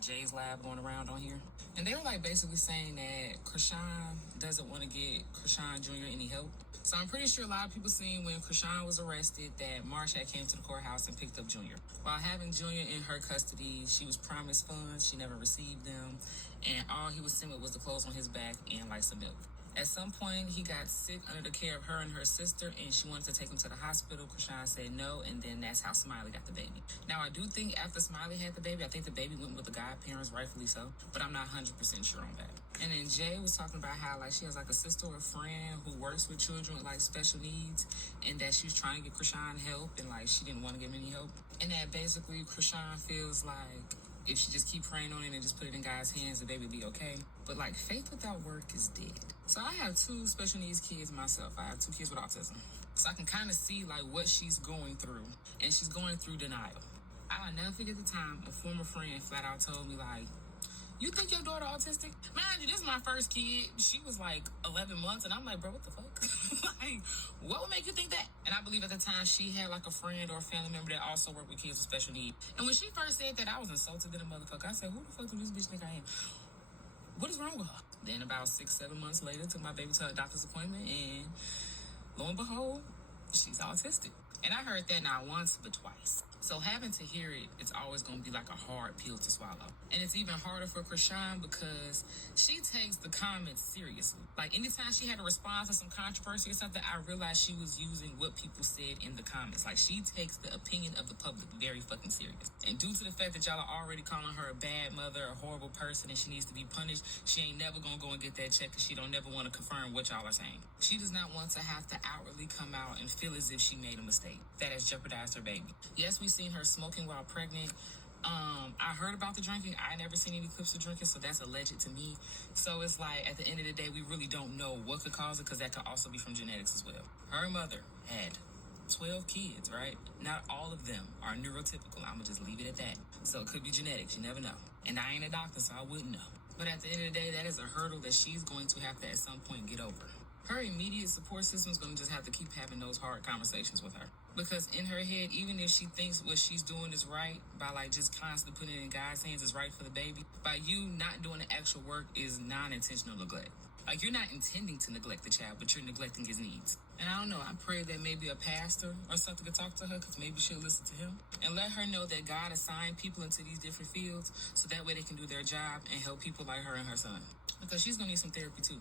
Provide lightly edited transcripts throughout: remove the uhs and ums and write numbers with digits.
Jay's lab going around on here. And they were like basically saying that Chrisean doesn't want to get Chrisean Jr. any help. So I'm pretty sure a lot of people seen when Chrisean was arrested that Marsha came to the courthouse and picked up Junior. While having Junior in her custody, she was promised funds. She never received them. And all he was sent with was the clothes on his back and like some milk. At some point, he got sick under the care of her and her sister, and she wanted to take him to the hospital. Chrisean said no, and then that's how Smiley got the baby. Now, I do think after Smiley had the baby, I think the baby went with the godparents, rightfully so, but I'm not 100% sure on that. And then Jay was talking about how like she has like a sister or a friend who works with children with like special needs, and that she was trying to get Chrisean help, and like she didn't want to give him any help. And that basically Chrisean feels like if she just keep praying on it and just put it in God's hands, the baby will be okay. But like faith without work is dead. So I have 2 special needs kids myself. I have 2 kids with autism. So I can kind of see like what she's going through. And she's going through denial. I'll never forget the time a former friend flat out told me like, you think your daughter autistic? Mind you, this is my first kid. She was like 11 months. And I'm like, bro, what the fuck? Like, what would make you think that? And I believe at the time she had like a friend or a family member that also worked with kids with special needs. And when she first said that, I was insulted than a motherfucker. I said, who the fuck do this bitch think I am? What is wrong with her? Then about 6-7 months later, took my baby to a doctor's appointment, and lo and behold, she's autistic. And I heard that not once, but twice. So having to hear it, it's always going to be like a hard pill to swallow. And it's even harder for Chrisean because she takes the comments seriously. Like anytime she had a response to some controversy or something, I realized she was using what people said in the comments. Like she takes the opinion of the public very fucking serious. And due to the fact that y'all are already calling her a bad mother, a horrible person, and she needs to be punished, she ain't never going to go and get that check because she don't never want to confirm what y'all are saying. She does not want to have to outwardly come out and feel as if she made a mistake that has jeopardized her baby. Yes, we've seen her smoking while pregnant. I heard about the drinking. I never seen any clips of drinking, so that's alleged to me. So it's like, at the end of the day, we really don't know what could cause it, because that could also be from genetics as well. Her mother had 12 kids, right? Not all of them are neurotypical. I'm gonna just leave it at that. So it could be genetics, you never know. And I ain't a doctor, so I wouldn't know. But at the end of the day, that is a hurdle that she's going to have to at some point get over. Her immediate support system is going to just have to keep having those hard conversations with her. Because in her head, even if she thinks what she's doing is right, by like just constantly putting it in God's hands is right for the baby, by you not doing the actual work is non-intentional neglect. Like you're not intending to neglect the child, but you're neglecting his needs. And I don't know, I pray that maybe a pastor or something could talk to her, because maybe she'll listen to him and let her know that God assigned people into these different fields so that way they can do their job and help people like her and her son. Because she's going to need some therapy too.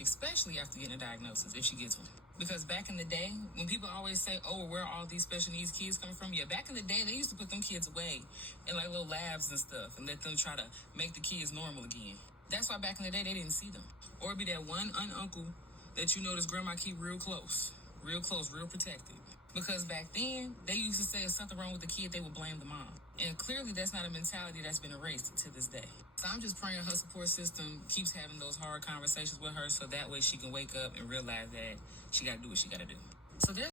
Especially after getting a diagnosis, if she gets one. Because back in the day, when people always say, oh, where are all these special needs kids coming from? Yeah, back in the day, they used to put them kids away in like little labs and stuff and let them try to make the kids normal again. That's why back in the day, they didn't see them. Or it'd be that one uncle that you notice grandma keep real close, real protected. Because back then, they used to say if something wrong with the kid, they would blame the mom. And clearly, that's not a mentality that's been erased to this day. So I'm just praying her support system keeps having those hard conversations with her so that way she can wake up and realize that she got to do what she got to do. So there's